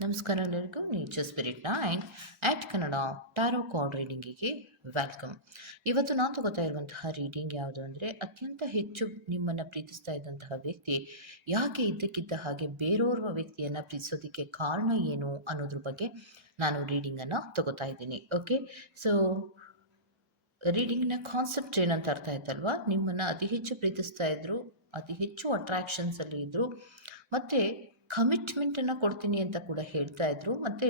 ನಮಸ್ಕಾರ ಎಲ್ಲರಿಗೂ nature spirit nine at Kannada tarot card ರೀಡಿಂಗಿಗೆ welcome ಇವತ್ತು ನಾನು ತಗೋತಾ ಇರುವಂತಹ ರೀಡಿಂಗ್ ಯಾವುದು ಅಂದರೆ, ಅತ್ಯಂತ ಹೆಚ್ಚು ನಿಮ್ಮನ್ನು ಪ್ರೀತಿಸ್ತಾ ಇದ್ದಂತಹ ವ್ಯಕ್ತಿ, ಯಾಕೆ ಇದ್ದಕ್ಕಿದ್ದ ಹಾಗೆ ಬೇರೋರ್ವ ವ್ಯಕ್ತಿಯನ್ನು ಪ್ರೀತಿಸೋದಕ್ಕೆ ಕಾರಣ ಏನು ಅನ್ನೋದ್ರ ಬಗ್ಗೆ ನಾನು ರೀಡಿಂಗನ್ನು ತಗೋತಾ ಇದ್ದೀನಿ ಓಕೆ ಸೊ ರೀಡಿಂಗ್ನ ಕಾನ್ಸೆಪ್ಟ್ ಏನಂತ ಅರ್ಥ ಆಯ್ತಲ್ವಾ? ನಿಮ್ಮನ್ನು ಅತಿ ಹೆಚ್ಚು ಪ್ರೀತಿಸ್ತಾ ಇದ್ರು, ಅತಿ ಹೆಚ್ಚು ಅಟ್ರಾಕ್ಷನ್ಸಲ್ಲಿ ಇದ್ದರು ಮತ್ತು ಕಮಿಟ್ಮೆಂಟನ್ನು ಕೊಡ್ತೀನಿ ಅಂತ ಕೂಡ ಹೇಳ್ತಾ ಇದ್ರು. ಮತ್ತು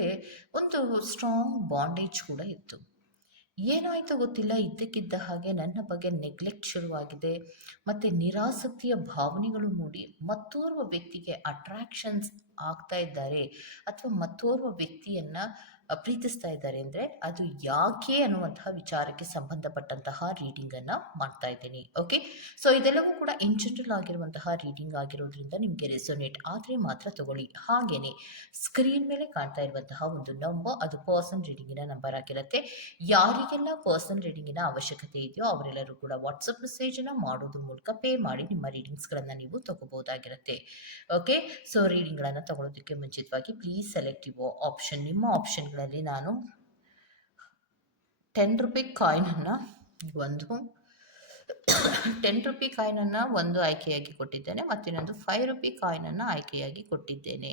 ಒಂದು ಸ್ಟ್ರಾಂಗ್ ಬಾಂಡೇಜ್ ಕೂಡ ಇತ್ತು. ಏನಾಯಿತು ಗೊತ್ತಿಲ್ಲ, ಇದ್ದಕ್ಕಿದ್ದ ಹಾಗೆ ನನ್ನ ಬಗ್ಗೆ ನೆಗ್ಲೆಕ್ಟ್ ಶುರುವಾಗಿದೆ. ಮತ್ತು ನಿರಾಸಕ್ತಿಯ ಭಾವನೆಗಳು ಮೂಡಿ. ಮತ್ತೋರ್ವ ವ್ಯಕ್ತಿಗೆ ಅಟ್ರಾಕ್ಷನ್ಸ್ ಆಗ್ತಾ ಇದ್ದಾರೆ. ಅಥವಾ ಮತ್ತೋರ್ವ ವ್ಯಕ್ತಿಯನ್ನು ಪ್ರೀತಿಸ್ತಾ ಇದ್ದಾರೆ ಅಂದರೆ ಅದು ಯಾಕೆ ಅನ್ನುವಂತಹ ವಿಚಾರಕ್ಕೆ ಸಂಬಂಧಪಟ್ಟಂತಹ ರೀಡಿಂಗನ್ನು ಮಾಡ್ತಾ ಇದ್ದೀನಿ ಓಕೆ ಸೊ ಇದೆಲ್ಲವೂ ಕೂಡ ಇನ್ ಜನರಲ್ ಆಗಿರುವಂತಹ ರೀಡಿಂಗ್ ಆಗಿರೋದ್ರಿಂದ ನಿಮಗೆ ರೆಸೊನೇಟ್ ಆದರೆ ಮಾತ್ರ ತಗೊಳ್ಳಿ. ಹಾಗೇನೆ ಸ್ಕ್ರೀನ್ ಮೇಲೆ ಕಾಣ್ತಾ ಇರುವಂತಹ ಒಂದು ನಂಬರ್ ಅದು ಪರ್ಸನ್ ರೀಡಿಂಗಿನ ನಂಬರ್ ಆಗಿರುತ್ತೆ. ಯಾರಿಗೆಲ್ಲ ಪರ್ಸನ್ ರೀಡಿಂಗಿನ ಅವಶ್ಯಕತೆ ಇದೆಯೋ ಅವರೆಲ್ಲರೂ ಕೂಡ ವಾಟ್ಸಪ್ ಮೆಸೇಜನ್ನು ಮಾಡೋದ್ರ ಮೂಲಕ ಪೇ ಮಾಡಿ ನಿಮ್ಮ ರೀಡಿಂಗ್ಸ್ಗಳನ್ನು ನೀವು ತಗೋಬಹುದಾಗಿರುತ್ತೆ ಓಕೆ ಸೊ ರೀಡಿಂಗ್ಗಳನ್ನು ತಗೊಳ್ಳೋದಕ್ಕೆ ಮುಂಚಿತವಾಗಿ ಪ್ಲೀಸ್ ಸೆಲೆಕ್ಟ್ ಇವು ಆಪ್ಷನ್ ನಿಮ್ಮ ಆಪ್ಷನ್ಗಳಲ್ಲಿ ನಾನು ಟೆನ್ ರುಪಿ ಕಾಯಿನನ್ನು ಒಂದು ಟೆನ್ ರುಪಿ ಕಾಯಿನನ್ನು ಒಂದು ಆಯ್ಕೆಯಾಗಿ ಕೊಟ್ಟಿದ್ದೇನೆ ಮತ್ತು ಇನ್ನೊಂದು ಫೈವ್ ರುಪಿ ಕಾಯಿನನ್ನು ಆಯ್ಕೆಯಾಗಿ ಕೊಟ್ಟಿದ್ದೇನೆ.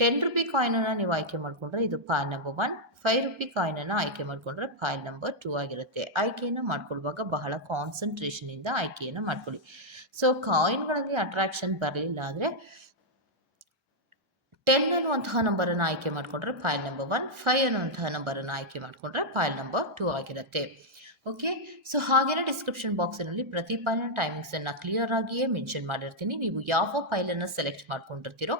ಟೆನ್ ರುಪಿ ಕಾಯಿನನ್ನು ನೀವು ಆಯ್ಕೆ ಮಾಡಿಕೊಂಡ್ರೆ ಇದು pile number one five rupee ಕಾಯಿನನ್ನು ಆಯ್ಕೆ ಮಾಡಿಕೊಂಡ್ರೆ ಫೈಲ್ ನಂಬರ್ ಟೂ ಆಗಿರುತ್ತೆ. ಆಯ್ಕೆಯನ್ನು ಮಾಡ್ಕೊಳ್ಳುವಾಗ ಬಹಳ ಕಾನ್ಸಂಟ್ರೇಷನಿಂದ ಆಯ್ಕೆಯನ್ನು ಮಾಡ್ಕೊಳ್ಳಿ. ಸೊ ಕಾಯಿನ್ಗಳಲ್ಲಿ ಅಟ್ರಾಕ್ಷನ್ ಬರಲಿಲ್ಲ ಅಂದರೆ ಟೆನ್ ಅನ್ನುವಂತಹ ನಂಬರನ್ನು ಆಯ್ಕೆ ಮಾಡಿಕೊಂಡ್ರೆ ಫೈಲ್ ನಂಬರ್ ಒನ್ ಫೈವ್ ಅನ್ನುವಂತಹ ನಂಬರನ್ನು ಆಯ್ಕೆ ಮಾಡಿಕೊಂಡ್ರೆ ಫೈಲ್ ನಂಬರ್ ಟೂ ಆಗಿರುತ್ತೆ. ಓಕೆ ಸೊ ಹಾಗೇನೆ ಡಿಸ್ಕ್ರಿಪ್ಷನ್ ಬಾಕ್ಸಿನಲ್ಲಿ ಪ್ರತಿ ಫೈಲಿನ ಟೈಮಿಂಗ್ಸನ್ನು ಕ್ಲಿಯರ್ ಆಗಿಯೇ ಮೆನ್ಷನ್ ಮಾಡಿರ್ತೀನಿ. ನೀವು ಯಾವ ಫೈಲನ್ನು ಸೆಲೆಕ್ಟ್ ಮಾಡ್ಕೊಂಡಿರ್ತೀರೋ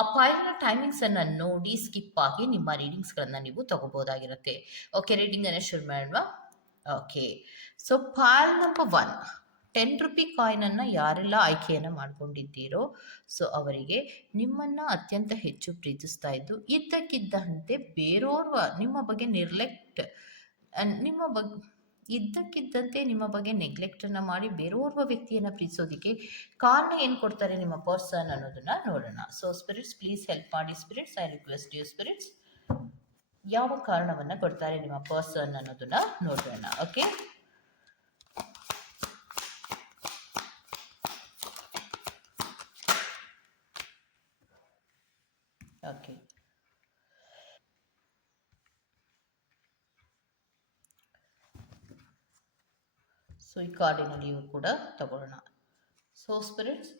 ಆ ಫೈಲ್ನ ಟೈಮಿಂಗ್ಸನ್ನು ನೋಡಿ ಸ್ಕಿಪ್ ಆಗಿ ನಿಮ್ಮ ರೀಡಿಂಗ್ಸ್ಗಳನ್ನು ನೀವು ತಗೋಬೋದಾಗಿರುತ್ತೆ ಓಕೆ ರೀಡಿಂಗನ್ನು ಶುರು ಮಾಡುವ okay so pile number one ten rupee ಕಾಯಿನನ್ನು ಯಾರೆಲ್ಲ ಆಯ್ಕೆಯನ್ನು ಮಾಡ್ಕೊಂಡಿದ್ದೀರೋ, ಸೊ ಅವರಿಗೆ ನಿಮ್ಮನ್ನು ಅತ್ಯಂತ ಹೆಚ್ಚು ಪ್ರೀತಿಸ್ತಾ ಇದ್ದು, ಇದ್ದಕ್ಕಿದ್ದಂತೆ ಬೇರೋರ್ವ ನಿಮ್ಮ ಬಗ್ಗೆ ನಿರ್ಲೆಕ್ಟ್ ನಿಮ್ಮ ಬಗ್ಗೆ ಇದ್ದಕ್ಕಿದ್ದಂತೆ ನಿಮ್ಮ ಬಗ್ಗೆ ನೆಗ್ಲೆಕ್ಟನ್ನು ಮಾಡಿ ಬೇರೋರ್ವ ವ್ಯಕ್ತಿಯನ್ನು ಪ್ರೀತಿಸೋದಕ್ಕೆ ಕಾರಣ ಏನು ಕೊಡ್ತಾರೆ ನಿಮ್ಮ ಪರ್ಸನ್ ಅನ್ನೋದನ್ನ ನೋಡೋಣ. ಸೊ ಸ್ಪಿರಿಟ್ಸ್ ಪ್ಲೀಸ್ ಹೆಲ್ಪ್ ಮಾಡಿ. Spirits I request you spirits ಯಾವ ಕಾರಣವನ್ನು ಕೊಡ್ತಾರೆ ನಿಮ್ಮ ಪರ್ಸನ್ ಅನ್ನೋದನ್ನ ನೋಡೋಣ ಓಕೆ ಓಕೆ ಸೊ ಈ ಕಾರ್ಡಿನಲ್ಲಿಯೂ ಕೂಡ ತಗೊಳ್ಳೋಣ. ಸೊ ಸ್ಪಿರಿಟ್ಸ್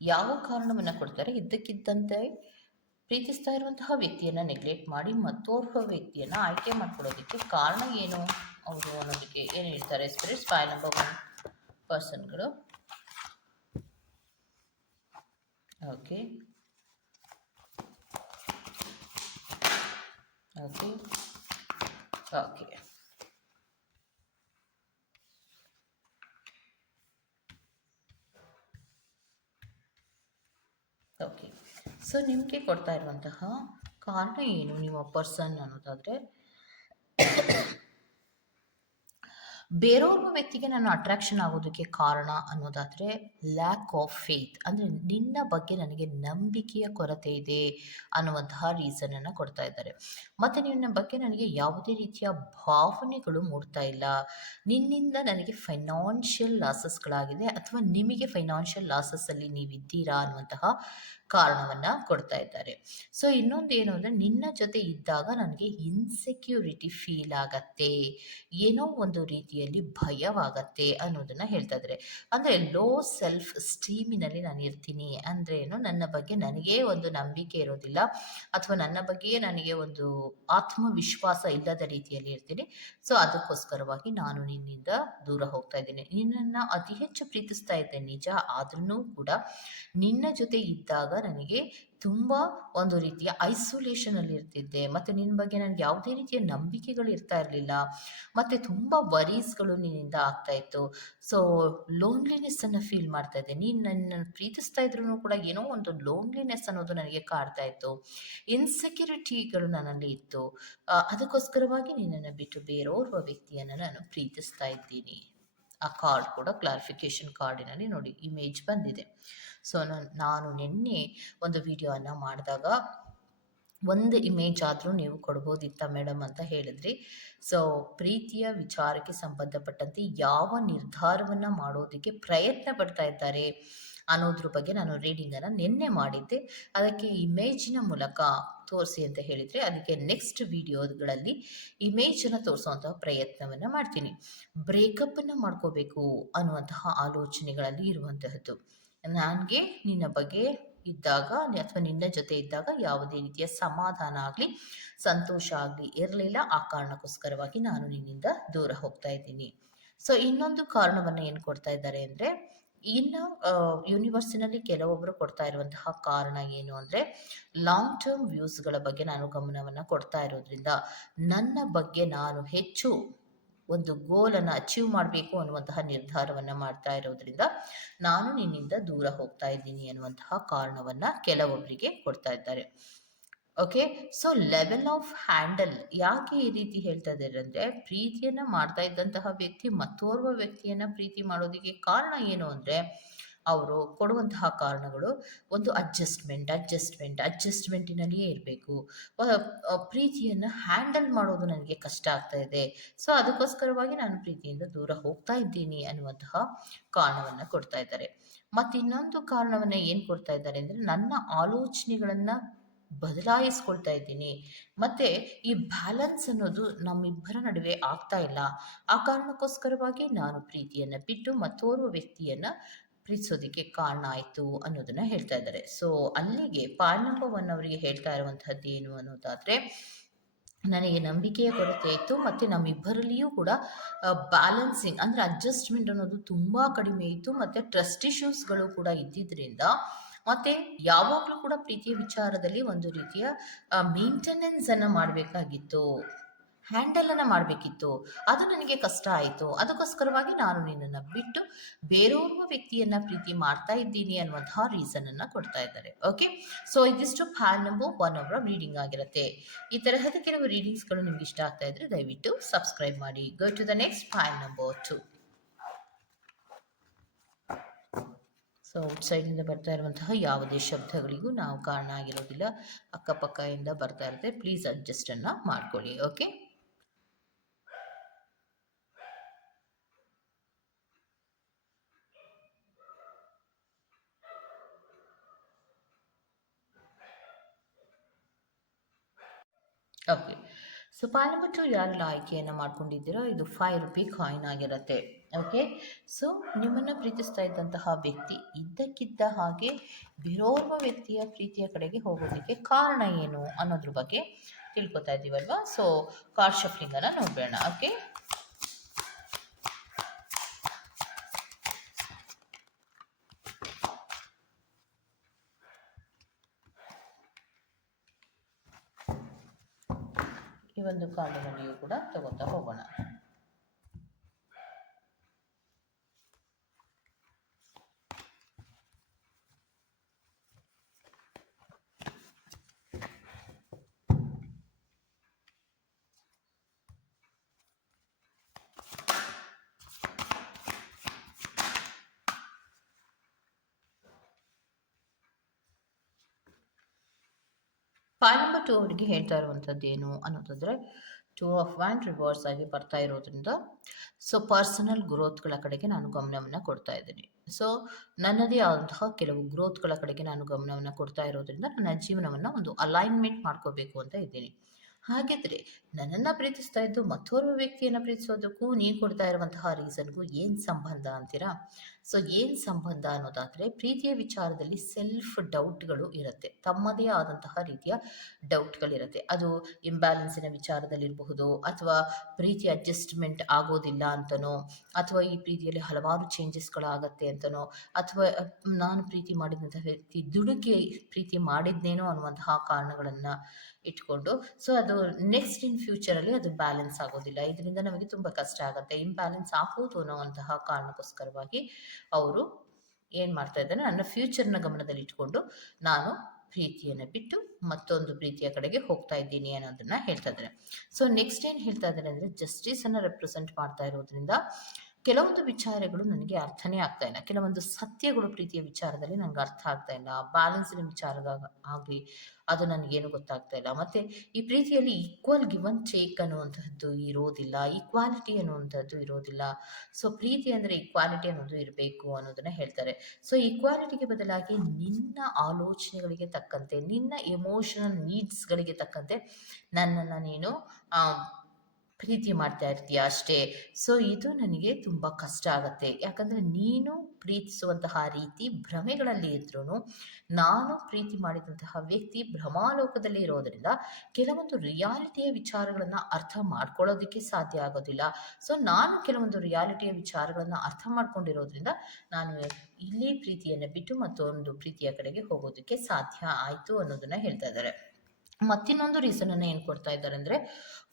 ಯಾವ ಕಾರಣವನ್ನು ಕೊಡ್ತಾರೆ? ಇದ್ದಕ್ಕಿದ್ದಂತೆ ಪ್ರೀತಿಸ್ತಾ ಇರುವಂತಹ ವ್ಯಕ್ತಿಯನ್ನು ನೆಗ್ಲೆಕ್ಟ್ ಮಾಡಿ ಮತ್ತೋರ್ವ ವ್ಯಕ್ತಿಯನ್ನು ಆಯ್ಕೆ ಮಾಡ್ಕೊಳ್ಳೋದಕ್ಕೆ ಕಾರಣ ಏನು? ಅವರು ಅನ್ನೋದಕ್ಕೆ ಏನು ಹೇಳ್ತಾರೆ spirits five number one ಪರ್ಸನ್ಗಳು okay okay okay okay so ನಿಮಗೆ ಕೊಡ್ತಾ ಇರುವಂತಹ ಕಾರಣ ಏನು? ನಿಮ್ಮ ಪರ್ಸನ್ ಅನ್ನೋದಾದರೆ ಬೇರೊಬ್ಬ ವ್ಯಕ್ತಿಗೆ ನಾನು ಅಟ್ರಾಕ್ಷನ್ ಆಗೋದಕ್ಕೆ ಕಾರಣ ಅನ್ನೋದಾದರೆ ಲ್ಯಾಕ್ ಆಫ್ ಫೇತ್ ಅಂದರೆ ನಿನ್ನ ಬಗ್ಗೆ ನನಗೆ ನಂಬಿಕೆಯ ಕೊರತೆ ಇದೆ ಅನ್ನುವಂತಹ ರೀಸನನ್ನು ಕೊಡ್ತಾ ಇದ್ದಾರೆ. ಮತ್ತು ನಿನ್ನ ಬಗ್ಗೆ ನನಗೆ ಯಾವುದೇ ರೀತಿಯ ಭಾವನೆಗಳು ಮೂಡ್ತಾ ಇಲ್ಲ. ನಿನ್ನಿಂದ ನನಗೆ ಫೈನಾನ್ಷಿಯಲ್ ಲಾಸಸ್ಗಳಾಗಿದೆ ಅಥವಾ ನಿಮಗೆ ಫೈನಾನ್ಷಿಯಲ್ ಲಾಸಸ್ಸಲ್ಲಿ ನೀವಿದ್ದೀರಾ ಅನ್ನುವಂತಹ ಕಾರಣವನ್ನು ಕೊಡ್ತಾ ಇದ್ದಾರೆ. ಸೊ ಇನ್ನೊಂದು ಏನು ಅಂದರೆ ನಿನ್ನ ಜೊತೆ ಇದ್ದಾಗ ನನಗೆ ಇನ್ಸೆಕ್ಯೂರಿಟಿ ಫೀಲ್ ಆಗತ್ತೆ. ಏನೋ ಒಂದು ರೀತಿಯಲ್ಲಿ ಭಯವಾಗತ್ತೆ ಅನ್ನೋದನ್ನ ಹೇಳ್ತಾ ಇದ್ರೆ. ಅಂದರೆ ಲೋ ಸೆಲ್ಫ್ ಸ್ಟೀಮಿನಲ್ಲಿ ನಾನು ಇರ್ತೀನಿ ಅಂದ್ರೆ ಏನು ನನ್ನ ಬಗ್ಗೆ ನನಗೇ ಒಂದು ನಂಬಿಕೆ ಇರೋದಿಲ್ಲ, ಅಥವಾ ನನ್ನ ಬಗ್ಗೆಯೇ ನನಗೆ ಒಂದು ಆತ್ಮವಿಶ್ವಾಸ ಇಲ್ಲದ ರೀತಿಯಲ್ಲಿ ಇರ್ತೀನಿ. ಸೊ ಅದಕ್ಕೋಸ್ಕರವಾಗಿ ನಾನು ನಿನ್ನಿಂದ ದೂರ ಹೋಗ್ತಾ ಇದ್ದೀನಿ. ನಿನ್ನನ್ನು ಅತಿ ಹೆಚ್ಚು ಪ್ರೀತಿಸ್ತಾ ಇದ್ದೆ ನಿಜ ಆದ್ರೂ ಕೂಡ ನಿನ್ನ ಜೊತೆ ಇದ್ದಾಗ ನನಗೆ ತುಂಬ ಒಂದು ರೀತಿಯ ಐಸೋಲೇಷನಲ್ಲಿ ಇರ್ತಿದ್ದೆ. ಮತ್ತು ನಿನ್ನ ಬಗ್ಗೆ ನನಗೆ ಯಾವುದೇ ರೀತಿಯ ನಂಬಿಕೆಗಳು ಇರ್ತಾ ಇರಲಿಲ್ಲ. ಮತ್ತು ತುಂಬ ವರೀಸ್ಗಳು ನಿನ್ನಿಂದ ಆಗ್ತಾ ಇತ್ತು. ಸೊ ಲೋನ್ಲಿನೆಸ್ಸನ್ನು ಫೀಲ್ ಮಾಡ್ತಾ ಇದ್ದೆ. ನೀನು ನನ್ನನ್ನು ಪ್ರೀತಿಸ್ತಾ ಇದ್ರು ಕೂಡ ಏನೋ ಒಂದು ಲೋನ್ಲಿನೆಸ್ ಅನ್ನೋದು ನನಗೆ ಕಾಡ್ತಾ ಇತ್ತು. ಇನ್ಸೆಕ್ಯೂರಿಟಿಗಳು ನನ್ನಲ್ಲಿ ಇತ್ತು. ಅದಕ್ಕೋಸ್ಕರವಾಗಿ ನಿನ್ನನ್ನು ಬಿಟ್ಟು ಬೇರೋರ್ವ ವ್ಯಕ್ತಿಯನ್ನು ನಾನು ಪ್ರೀತಿಸ್ತಾ ಇದ್ದೀನಿ. ಆ ಕಾರ್ಡ್ ಕೂಡ ಕ್ಲಾರಿಫಿಕೇಶನ್ ಕಾರ್ಡಿನಲ್ಲಿ ನೋಡಿ ಇಮೇಜ್ ಬಂದಿದೆ. ಸೊ ನಾನು ನಿನ್ನೆ ಒಂದು ವಿಡಿಯೋವನ್ನು ಮಾಡಿದಾಗ ಒಂದು ಇಮೇಜ್ ಆದರೂ ನೀವು ಕೊಡ್ಬೋದಿತ್ತ ಮೇಡಮ್ ಅಂತ ಹೇಳಿದ್ರಿ. ಸೊ ಪ್ರೀತಿಯ ವಿಚಾರಕ್ಕೆ ಸಂಬಂಧಪಟ್ಟಂತೆ ಯಾವ ನಿರ್ಧಾರವನ್ನು ಮಾಡೋದಕ್ಕೆ ಪ್ರಯತ್ನ ಪಡ್ತಾ ಇದ್ದಾರೆ ಅನ್ನೋದ್ರ ಬಗ್ಗೆ ನಾನು ರೀಡಿಂಗನ್ನು ನಿನ್ನೆ ಮಾಡಿದ್ದೆ. ಅದಕ್ಕೆ ಇಮೇಜಿನ ಮೂಲಕ ತೋರಿಸಿ ಅಂತ ಹೇಳಿದರೆ ಅದಕ್ಕೆ ನೆಕ್ಸ್ಟ್ ವಿಡಿಯೋಗಳಲ್ಲಿ ಇಮೇಜನ್ನು ತೋರಿಸುವಂತಹ ಪ್ರಯತ್ನವನ್ನು ಮಾಡ್ತೀನಿ. ಬ್ರೇಕಪ್ಪನ್ನು ಮಾಡ್ಕೋಬೇಕು ಅನ್ನುವಂತಹ ಆಲೋಚನೆಗಳಲ್ಲಿ ಇರುವಂತಹದ್ದು. ನನಗೆ ನಿನ್ನ ಬಗ್ಗೆ ಇದ್ದಾಗ ಅಥವಾ ನಿನ್ನ ಜೊತೆ ಇದ್ದಾಗ ಯಾವುದೇ ರೀತಿಯ ಸಮಾಧಾನ ಆಗಲಿ, ಸಂತೋಷ ಆಗಲಿ ಇರಲಿಲ್ಲ. ಆ ಕಾರಣಕ್ಕೋಸ್ಕರವಾಗಿ ನಾನು ನಿನ್ನಿಂದ ದೂರ ಹೋಗ್ತಾ ಇದ್ದೀನಿ. ಸೊ ಇನ್ನೊಂದು ಕಾರಣವನ್ನು ಏನು ಕೊಡ್ತಾ ಇದ್ದಾರೆ ಅಂದರೆ, ಇನ್ನು ಯೂನಿವರ್ಸಿನಲ್ಲಿ ಕೆಲವೊಬ್ಬರು ಕೊಡ್ತಾ ಇರುವಂತಹ ಕಾರಣ ಏನು ಅಂದರೆ ಲಾಂಗ್ ಟರ್ಮ್ ವ್ಯೂಸ್ಗಳ ಬಗ್ಗೆ ನಾನು ಗಮನವನ್ನು ಕೊಡ್ತಾ ಇರೋದ್ರಿಂದ, ನನ್ನ ಬಗ್ಗೆ ನಾನು ಹೆಚ್ಚು ಒಂದು ಗೋಲನ್ನು ಅಚೀವ್ ಮಾಡಬೇಕು ಅನ್ನುವಂತಹ ನಿರ್ಧಾರವನ್ನು ಮಾಡ್ತಾ ಇರೋದ್ರಿಂದ ನಾನು ನಿನ್ನಿಂದ ದೂರ ಹೋಗ್ತಾ ಇದ್ದೀನಿ ಅನ್ನುವಂತಹ ಕಾರಣವನ್ನು ಕೆಲವೊಬ್ಬರಿಗೆ ಕೊಡ್ತಾ ಇದ್ದಾರೆ. Okay so level of handle ಯಾಕೆ ಈ ರೀತಿ ಹೇಳ್ತಾ ಇದ್ದಾರೆ ಅಂದರೆ ಪ್ರೀತಿಯನ್ನು ಮಾಡ್ತಾ ಇದ್ದಂತಹ ವ್ಯಕ್ತಿ ಮತ್ತೋರ್ವ ವ್ಯಕ್ತಿಯನ್ನು ಪ್ರೀತಿ ಮಾಡೋದಕ್ಕೆ ಕಾರಣ ಏನು ಅಂದರೆ ಅವರು ಕೊಡುವಂತಹ ಕಾರಣಗಳು ಒಂದು ಅಡ್ಜಸ್ಟ್ಮೆಂಟ್ ಅಡ್ಜಸ್ಟ್ಮೆಂಟ್ ಅಡ್ಜಸ್ಟ್ಮೆಂಟಿನಲ್ಲಿಯೇ ಇರಬೇಕು. ಪ್ರೀತಿಯನ್ನು ಹ್ಯಾಂಡಲ್ ಮಾಡೋದು ನನಗೆ ಕಷ್ಟ ಆಗ್ತಾ ಇದೆ. ಸೊ ಅದಕ್ಕೋಸ್ಕರವಾಗಿ ನಾನು ಪ್ರೀತಿಯಿಂದ ದೂರ ಹೋಗ್ತಾ ಇದ್ದೀನಿ ಅನ್ನುವಂತಹ ಕಾರಣವನ್ನು ಕೊಡ್ತಾ ಇದ್ದಾರೆ. ಮತ್ತು ಇನ್ನೊಂದು ಕಾರಣವನ್ನು ಏನು ಕೊಡ್ತಾ ಇದ್ದಾರೆ ಅಂದರೆ ನನ್ನ ಆಲೋಚನೆಗಳನ್ನು ಬದಲಾಯಿಸ್ಕೊಳ್ತಾ ಇದ್ದೀನಿ. ಮತ್ತು ಈ ಬ್ಯಾಲೆನ್ಸ್ ಅನ್ನೋದು ನಮ್ಮಿಬ್ಬರ ನಡುವೆ ಆಗ್ತಾ ಇಲ್ಲ. ಆ ಕಾರಣಕ್ಕೋಸ್ಕರವಾಗಿ ನಾನು ಪ್ರೀತಿಯನ್ನು ಬಿಟ್ಟು ಮತ್ತೋರ್ವ ವ್ಯಕ್ತಿಯನ್ನು ಪ್ರೀತಿಸೋದಕ್ಕೆ ಕಾರಣ ಆಯಿತು ಅನ್ನೋದನ್ನ ಹೇಳ್ತಾ ಇದ್ದಾರೆ. ಸೊ ಅಲ್ಲಿಗೆ ಪಾಂಡವನ್ ಅವರಿಗೆ ಹೇಳ್ತಾ ಇರುವಂತಹದ್ದು ಏನು ಅನ್ನೋದಾದರೆ, ನನಗೆ ನಂಬಿಕೆಯ ಕೊರತೆ ಇತ್ತು ಮತ್ತು ನಮ್ಮಿಬ್ಬರಲ್ಲಿಯೂ ಕೂಡ ಬ್ಯಾಲೆನ್ಸಿಂಗ್ ಅಂದರೆ ಅಡ್ಜಸ್ಟ್ಮೆಂಟ್ ಅನ್ನೋದು ತುಂಬ ಕಡಿಮೆ ಇತ್ತು ಮತ್ತು ಟ್ರಸ್ಟ್ ಇಶ್ಯೂಸ್ಗಳು ಕೂಡ ಇದ್ದಿದ್ದರಿಂದ ಮತ್ತು ಯಾವಾಗಲೂ ಕೂಡ ಪ್ರೀತಿಯ ವಿಚಾರದಲ್ಲಿ ಒಂದು ರೀತಿಯ ಮೇಂಟೆನೆನ್ಸನ್ನು ಮಾಡಬೇಕಾಗಿತ್ತು. ಹ್ಯಾಂಡಲನ್ನು ಮಾಡಬೇಕಿತ್ತು. ಅದು ನನಗೆ ಕಷ್ಟ ಆಯಿತು. ಅದಕ್ಕೋಸ್ಕರವಾಗಿ ನಾನು ನಿನ್ನನ್ನು ಬಿಟ್ಟು ಬೇರೆಯವ್ರ ವ್ಯಕ್ತಿಯನ್ನು ಪ್ರೀತಿ ಮಾಡ್ತಾ ಇದ್ದೀನಿ ಅನ್ನುವಂತಹ ರೀಸನನ್ನು ಕೊಡ್ತಾ ಇದ್ದಾರೆ. ಓಕೆ ಸೊ ಇದಿಷ್ಟು ಫ್ಯಾನ್ ನಂಬರ್ ಒನ್ ಅವರ ರೀಡಿಂಗ್ ಆಗಿರುತ್ತೆ. ಈ ತರಹದ ಕೆಲವು ರೀಡಿಂಗ್ಸ್ಗಳು ನಿಮ್ಗೆ ಇಷ್ಟ ಆಗ್ತಾ ಇದ್ರೆ ದಯವಿಟ್ಟು ಸಬ್ಸ್ಕ್ರೈಬ್ ಮಾಡಿ. Go to the next fan number two so ಔಟ್ಸೈಡಿಂದ ಬರ್ತಾ ಇರುವಂತಹ ಯಾವುದೇ ಶಬ್ದಗಳಿಗೂ ನಾವು ಕಾರಣ ಆಗಿರೋದಿಲ್ಲ. ಅಕ್ಕಪಕ್ಕದಿಂದ ಬರ್ತಾ ಇರುತ್ತೆ. ಪ್ಲೀಸ್ ಅಡ್ಜಸ್ಟನ್ನು ಮಾಡ್ಕೊಳ್ಳಿ. ಓಕೆ ಓಕೆ ಸೊ ಪಾಲಮಟ್ಟು ಯಾರೆಲ್ಲ ಆಯ್ಕೆಯನ್ನು ಮಾಡ್ಕೊಂಡಿದ್ದೀರೋ ಇದು ಫೈವ್ ರುಪಿ ಕಾಯಿನ್ ಆಗಿರುತ್ತೆ. ಓಕೆ ಸೊ ನಿಮ್ಮನ್ನು ಪ್ರೀತಿಸ್ತಾ ಇದ್ದಂತಹ ವ್ಯಕ್ತಿ ಇದ್ದಕ್ಕಿದ್ದ ಹಾಗೆ ಬೇರೋರ್ವ ವ್ಯಕ್ತಿಯ ಪ್ರೀತಿಯ ಕಡೆಗೆ ಹೋಗೋದಕ್ಕೆ ಕಾರಣ ಏನು ಅನ್ನೋದ್ರ ಬಗ್ಗೆ ತಿಳ್ಕೊತಾ ಇದ್ದೀವಲ್ವಾ? ಸೊ ಕಾರ್ ಶಫ್ಲಿಂಗನ್ನು ನೋಡೋಣ ಓಕೆ ಈ ಒಂದು ಕಾರ್ಡಿನಲ್ಲಿಯೂ ಕೂಡ ತಗೊತಾ ಹೋಗೋಣ. ಫೈವ್ ನಂಬರ್ ಟು ಅವರಿಗೆ ಹೇಳ್ತಾ ಇರುವಂಥದ್ದು ಏನು ಅನ್ನೋದಾದರೆ ಟೂ ಆಫ್ ವ್ಯಾಂಡ್ ರಿವರ್ಸ್ ಆಗಿ ಬರ್ತಾ ಇರೋದ್ರಿಂದ ಸೊ ಪರ್ಸನಲ್ ಗ್ರೋತ್ಗಳ ಕಡೆಗೆ ನಾನು ಗಮನವನ್ನು ಕೊಡ್ತಾ ಇದ್ದೀನಿ. ಸೊ ನನ್ನದೇ ಆದಂತಹ ಕೆಲವು ಗ್ರೋತ್ಗಳ ಕಡೆಗೆ ನಾನು ಗಮನವನ್ನು ಕೊಡ್ತಾ ಇರೋದ್ರಿಂದ ನನ್ನ ಜೀವನವನ್ನು ಒಂದು ಅಲೈನ್ಮೆಂಟ್ ಮಾಡ್ಕೋಬೇಕು ಅಂತ ಇದ್ದೀನಿ. ಹಾಗಿದ್ರೆ ನನ್ನನ್ನು ಪ್ರೀತಿಸ್ತಾ ಇದ್ದು ಮತ್ತೋರ್ವ ವ್ಯಕ್ತಿಯನ್ನು ಪ್ರೀತಿಸೋದಕ್ಕೂ ನೀವು ಕೊಡ್ತಾ ಇರುವಂತಹ ರೀಸನ್ಗೂ ಏನು ಸಂಬಂಧ ಅಂತೀರಾ? ಸೊ ಏನು ಸಂಬಂಧ ಅನ್ನೋದಾದರೆ ಪ್ರೀತಿಯ ವಿಚಾರದಲ್ಲಿ ಸೆಲ್ಫ್ ಡೌಟ್ಗಳು ಇರುತ್ತೆ. ತಮ್ಮದೇ ಆದಂತಹ ರೀತಿಯ ಡೌಟ್ಗಳಿರುತ್ತೆ ಅದು ಇಂಬ್ಯಾಲೆನ್ಸಿನ ವಿಚಾರದಲ್ಲಿರಬಹುದು ಅಥವಾ ಪ್ರೀತಿ ಅಡ್ಜಸ್ಟ್ಮೆಂಟ್ ಆಗೋದಿಲ್ಲ ಅಂತನೋ, ಅಥವಾ ಈ ಪ್ರೀತಿಯಲ್ಲಿ ಹಲವಾರು ಚೇಂಜಸ್ಗಳಾಗತ್ತೆ ಅಂತನೋ, ಅಥವಾ ನಾನು ಪ್ರೀತಿ ಮಾಡಿದಂತಹ ವ್ಯಕ್ತಿ ದುಡುಕಿ ಪ್ರೀತಿ ಮಾಡಿದ್ನೇನೋ ಅನ್ನುವಂತಹ ಕಾರಣಗಳನ್ನು ಇಟ್ಕೊಂಡು ಸೊ ಅದು ನೆಕ್ಸ್ಟ್ ಇನ್ ಫ್ಯೂಚರಲ್ಲಿ ಅದು ಬ್ಯಾಲೆನ್ಸ್ ಆಗೋದಿಲ್ಲ. ಇದರಿಂದ ನಮಗೆ ತುಂಬ ಕಷ್ಟ ಆಗುತ್ತೆ. ಇಂಬ್ಯಾಲೆನ್ಸ್ ಆಗೋದು ಅನ್ನೋವಂತಹ ಕಾರಣಕ್ಕೋಸ್ಕರವಾಗಿ ಅವರು ಏನು ಮಾಡ್ತಾ ಇದ್ದಾರೆ, ನನ್ನ ಫ್ಯೂಚರ್ನ ಗಮನದಲ್ಲಿ ಇಟ್ಕೊಂಡು ನಾನು ಪ್ರೀತಿಯನ್ನು ಬಿಟ್ಟು ಮತ್ತೊಂದು ಪ್ರೀತಿಯ ಕಡೆಗೆ ಹೋಗ್ತಾ ಇದ್ದೀನಿ ಅನ್ನೋದನ್ನ ಹೇಳ್ತಾ ಇದ್ದಾರೆ. ಸೊ ನೆಕ್ಸ್ಟ್ ಏನು ಹೇಳ್ತಾ ಇದ್ದಾರೆ ಅಂದರೆ ಜಸ್ಟಿಸನ್ನು ರೆಪ್ರೆಸೆಂಟ್ ಮಾಡ್ತಾ ಇರೋದ್ರಿಂದ ಕೆಲವೊಂದು ವಿಚಾರಗಳು ನನಗೆ ಅರ್ಥನೇ ಆಗ್ತಾ ಇಲ್ಲ. ಕೆಲವೊಂದು ಸತ್ಯಗಳು ಪ್ರೀತಿಯ ವಿಚಾರದಲ್ಲಿ ನನಗೆ ಅರ್ಥ ಆಗ್ತಾ ಇಲ್ಲ. ಬ್ಯಾಲೆನ್ಸಿನ ವಿಚಾರದಾಗ ಆಗಲಿ, ಅದು ನನಗೇನು ಗೊತ್ತಾಗ್ತಾ ಇಲ್ಲ. ಮತ್ತು ಈ ಪ್ರೀತಿಯಲ್ಲಿ ಈಕ್ವಲ್ ಗಿವನ್ ಚೇಕ್ ಟೇಕ್ ಅನ್ನುವಂತಹದ್ದು ಇರೋದಿಲ್ಲ. ಈಕ್ವಾಲಿಟಿ ಅನ್ನುವಂಥದ್ದು ಇರೋದಿಲ್ಲ. ಸೊ ಪ್ರೀತಿ ಅಂದರೆ ಈಕ್ವಾಲಿಟಿ ಅನ್ನೋದು ಇರಬೇಕು ಅನ್ನೋದನ್ನ ಹೇಳ್ತಾರೆ. ಸೊ ಈಕ್ವಾಲಿಟಿಗೆ ಬದಲಾಗಿ ನಿನ್ನ ಆಲೋಚನೆಗಳಿಗೆ ತಕ್ಕಂತೆ, ನಿನ್ನ ಎಮೋಷನಲ್ ನೀಡ್ಸ್ಗಳಿಗೆ ತಕ್ಕಂತೆ ನನ್ನನ್ನು ನೀನು ಪ್ರೀತಿ ಮಾಡ್ತಾ ಇರ್ತೀಯ ಅಷ್ಟೇ. ಸೊ ಇದು ನನಗೆ ತುಂಬ ಕಷ್ಟ ಆಗುತ್ತೆ. ಯಾಕಂದರೆ ನೀನು ಪ್ರೀತಿಸುವಂತಹ ರೀತಿ ಭ್ರಮೆಗಳಲ್ಲಿ ಇದ್ರೂ ನಾನು ಪ್ರೀತಿ ಮಾಡಿದಂತಹ ವ್ಯಕ್ತಿ ಭ್ರಮಾಲೋಕದಲ್ಲಿ ಇರೋದರಿಂದ ಕೆಲವೊಂದು ರಿಯಾಲಿಟಿಯ ವಿಚಾರಗಳನ್ನು ಅರ್ಥ ಮಾಡ್ಕೊಳ್ಳೋದಕ್ಕೆ ಸಾಧ್ಯ ಆಗೋದಿಲ್ಲ. ಸೊ ನಾನು ಕೆಲವೊಂದು ರಿಯಾಲಿಟಿಯ ವಿಚಾರಗಳನ್ನು ಅರ್ಥ ಮಾಡ್ಕೊಂಡಿರೋದ್ರಿಂದ ನಾನು ಇಲ್ಲಿ ಪ್ರೀತಿಯನ್ನು ಬಿಟ್ಟು ಮತ್ತೊಂದು ಪ್ರೀತಿಯ ಕಡೆಗೆ ಹೋಗೋದಕ್ಕೆ ಸಾಧ್ಯ ಆಯಿತು ಅನ್ನೋದನ್ನ ಹೇಳ್ತಾ ಇದ್ದಾರೆ. ಮತ್ತಿನ್ನೊಂದು ರೀಸನನ್ನು ಏನು ಕೊಡ್ತಾ ಇದ್ದಾರೆ ಅಂದರೆ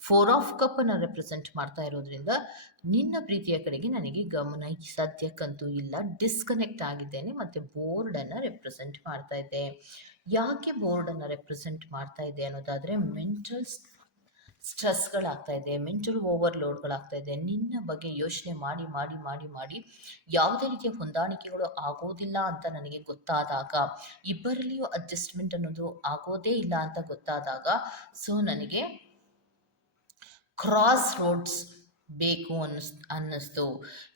ಫೋರ್ ಆಫ್ ಕಪ್ಪನ್ನು ರೆಪ್ರೆಸೆಂಟ್ ಮಾಡ್ತಾ ಇರೋದ್ರಿಂದ ನಿನ್ನ ಪ್ರೀತಿಯ ಕಡೆಗೆ ನನಗೆ ಗಮನ ಸದ್ಯಕ್ಕಂತೂ ಇಲ್ಲ ಡಿಸ್ಕನೆಕ್ಟ್ ಆಗಿದ್ದೇನೆ ಮತ್ತು ಬೋರ್ಡನ್ನು ರೆಪ್ರೆಸೆಂಟ್ ಮಾಡ್ತಾ ಇದ್ದೆ. ಯಾಕೆ ಬೋರ್ಡನ್ನು ರೆಪ್ರೆಸೆಂಟ್ ಮಾಡ್ತಾ ಇದೆ ಅನ್ನೋದಾದರೆ ಮೆಂಟಲ್ ಸ್ಟ್ರೆಸ್ಗಳಾಗ್ತಾ ಇದೆ, ಮೆಂಟಲ್ ಓವರ್ಲೋಡ್ಗಳಾಗ್ತಾ ಇದೆ, ನಿನ್ನ ಬಗ್ಗೆ ಯೋಚನೆ ಮಾಡಿ ಮಾಡಿ ಮಾಡಿ ಮಾಡಿ ಯಾವುದೇ ರೀತಿಯ ಹೊಂದಾಣಿಕೆಗಳು ಆಗೋದಿಲ್ಲ ಅಂತ ನನಗೆ ಗೊತ್ತಾದಾಗ, ಇಬ್ಬರಲ್ಲಿಯೂ ಅಡ್ಜಸ್ಟ್ಮೆಂಟ್ ಅನ್ನೋದು ಆಗೋದೇ ಇಲ್ಲ ಅಂತ ಗೊತ್ತಾದಾಗ, ಸೊ ನನಗೆ ಕ್ರಾಸ್ ರೋಡ್ಸ್ ಬೇಕು ಅನ್ನಿಸ್, ಅನ್ನಿಸ್ತು.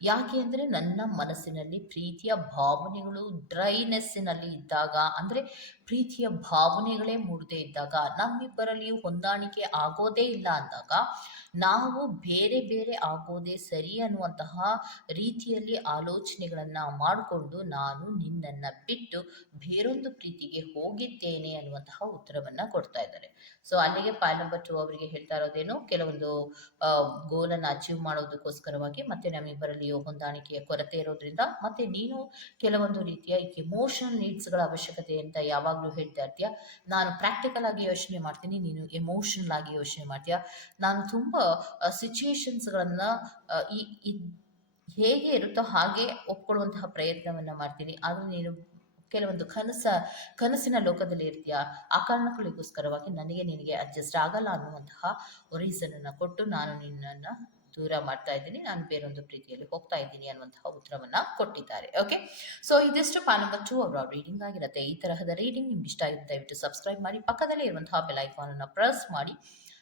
ಯಾಕೆ ಅಂದರೆ ನನ್ನ ಮನಸ್ಸಿನಲ್ಲಿ ಪ್ರೀತಿಯ ಭಾವನೆಗಳು ಡ್ರೈನೆಸ್ಸಿನಲ್ಲಿ ಇದ್ದಾಗ, ಅಂದರೆ ಪ್ರೀತಿಯ ಭಾವನೆಗಳೇ ಮೂಡದೇ ಇದ್ದಾಗ ನಮ್ಮಿಬ್ಬರಲ್ಲಿಯೂ ಹೊಂದಾಣಿಕೆ ಆಗೋದೇ ಇಲ್ಲ ಅಂದಾಗ, ನಾವು ಬೇರೆ ಬೇರೆ ಆಗೋದೇ ಸರಿ ಅನ್ನುವಂತಹ ರೀತಿಯಲ್ಲಿ ಆಲೋಚನೆಗಳನ್ನು ಮಾಡಿಕೊಂಡು ನಾನು ನಿನ್ನನ್ನು ಬಿಟ್ಟು ಬೇರೊಂದು ಪ್ರೀತಿಗೆ ಹೋಗಿದ್ದೇನೆ ಅನ್ನುವಂತಹ ಉತ್ತರವನ್ನು ಕೊಡ್ತಾ ಇದ್ದಾರೆ. ಸೊ ಅಲ್ಲಿಗೆ ಫೈಲ್ ನಂಬರ್ ಟು ಅವರಿಗೆ ಹೇಳ್ತಾ ಇರೋದೇನು, ಕೆಲವೊಂದು ಗೋಲನ್ನು ಅಚೀವ್ ಮಾಡೋದಕ್ಕೋಸ್ಕರವಾಗಿ ಮತ್ತೆ ನಮ್ಮಿಬ್ಬರಲ್ಲಿ ಹೊಂದಾಣಿಕೆಯ ಕೊರತೆ ಇರೋದ್ರಿಂದ ಮತ್ತೆ ನೀನು ಕೆಲವೊಂದು ರೀತಿಯ ಎಮೋಷನಲ್ ನೀಡ್ಸ್ಗಳ ಅವಶ್ಯಕತೆ ಅಂತ ಯಾವಾಗಲೂ ಹೇಳ್ತಾ ಇರ್ತೀಯ. ನಾನು ಪ್ರಾಕ್ಟಿಕಲ್ ಆಗಿ ಯೋಚನೆ ಮಾಡ್ತೀನಿ, ನೀನು ಎಮೋಷನಲ್ ಆಗಿ ಯೋಚನೆ ಮಾಡ್ತೀಯ. ನಾನು ತುಂಬ ಸಿಚುಯೇಷನ್ಸ್ಗಳನ್ನು ಈ, ಹೇಗೆ ಇರುತ್ತೋ ಹಾಗೆ ಒಪ್ಕೊಳ್ಳುವಂತಹ ಪ್ರಯತ್ನವನ್ನು ಮಾಡ್ತೀನಿ. ಆದರೆ ನೀನು ಕೆಲವೊಂದು ಕನಸ, ಕನಸಿನ ಲೋಕದಲ್ಲಿ ಇರ್ತೀಯ? ಆ ಕಾರಣಗಳಿಗೋಸ್ಕರವಾಗಿ ನನಗೆ ನಿನಗೆ ಅಡ್ಜಸ್ಟ್ ಆಗಲ್ಲ ಅನ್ನುವಂತಹ ರೀಸನನ್ನು ಕೊಟ್ಟು ನಾನು ನಿನ್ನನ್ನು ದೂರ ಮಾಡ್ತಾ ಇದ್ದೀನಿ. ನಾನು ಬೇರೊಂದು ಪ್ರೀತಿಯಲ್ಲಿ ಹೋಗ್ತಾ ಇದ್ದೀನಿ ಅನ್ನುವಂತಹ ಉತ್ತರವನ್ನು ಕೊಟ್ಟಿದ್ದಾರೆ. ಓಕೆ ಸೊ ಇದಿಷ್ಟು ಪಾನ್ ನಂಬರ್ ಟೂ ಅವರ ರೀಡಿಂಗ್ ಆಗಿರುತ್ತೆ. ಈ ತರಹದ ರೀಡಿಂಗ್ ನಿಮ್ಗೆ ಇಷ್ಟ ಆಗಿದೆ ದಯವಿಟ್ಟು ಸಬ್ಸ್ಕ್ರೈಬ್ ಮಾಡಿ. ಪಕ್ಕದಲ್ಲೇ ಇರುವಂತಹ ಬೆಲ್ ಐಕಾನನ್ನು ಪ್ರೆಸ್ ಮಾಡಿ.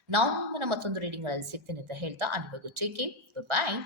ನಾವು ಮತ್ತೊಂದು ಮತ್ತೊಂದು ರೀಡಿಂಗ್ಗಳಲ್ಲಿ ಸಿಗ್ತೀನಿ ಅಂತ ಹೇಳ್ತಾ ಅನ್ಬೋದು ಚೇಕೆ ಬಾಯ್